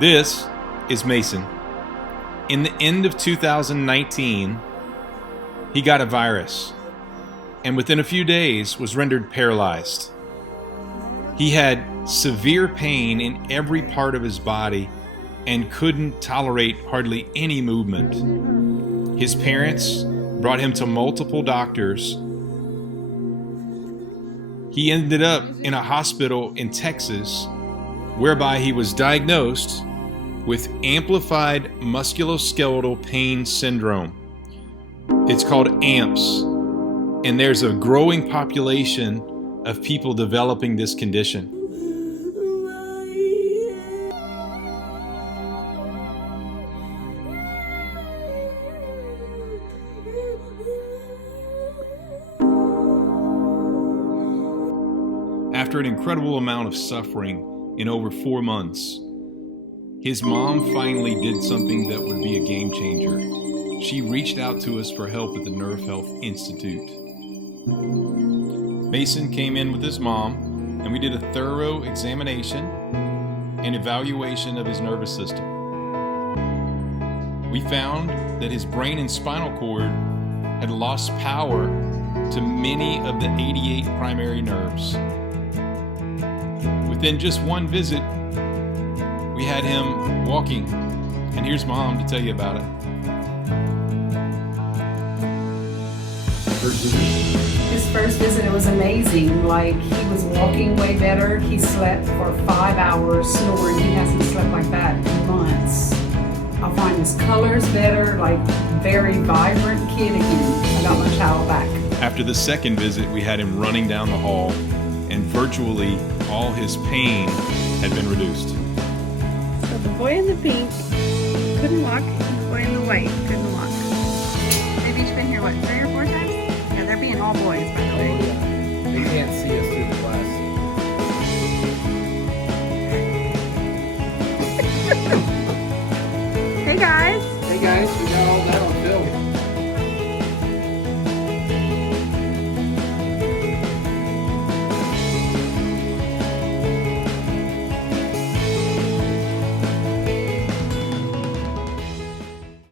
This is Mason. In the end of 2019, he got a virus, and within a few days was rendered paralyzed. He had severe pain in every part of his body and couldn't tolerate hardly any movement. His parents brought him to multiple doctors. He ended up in a hospital in Texas, whereby he was diagnosed with amplified musculoskeletal pain syndrome. It's called AMPS, and there's a growing population of people developing this condition. After an incredible amount of suffering in over 4 months, his mom finally did something that would be a game changer. She reached out to us for help at the Nerve Health Institute. Mason came in with his mom, and we did a thorough examination and evaluation of his nervous system. We found that his brain and spinal cord had lost power to many of the 88 primary nerves. Within just one visit, we had him walking, and here's Mom to tell you about it. His first visit, it was amazing. Like, he was walking way better. He slept for 5 hours snoring. He hasn't slept like that in months. I find his colors better, like very vibrant kid again. I got my child back. After the second visit, we had him running down the hall, and virtually all his pain had been reduced. So the boy in the pink couldn't walk, and the boy in the white couldn't walk. They've each been here, what, 3 or 4 times? Yeah, they're being all boys, but